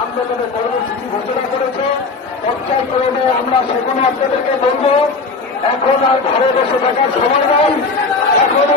আন্দোলনের কর্মসূচি ঘোষণা করেছে পঞ্চায়েত আমরা সেখানে আপনাদেরকে বলব এখন আর ঘরে বসে থাকার সময় নয়, এখন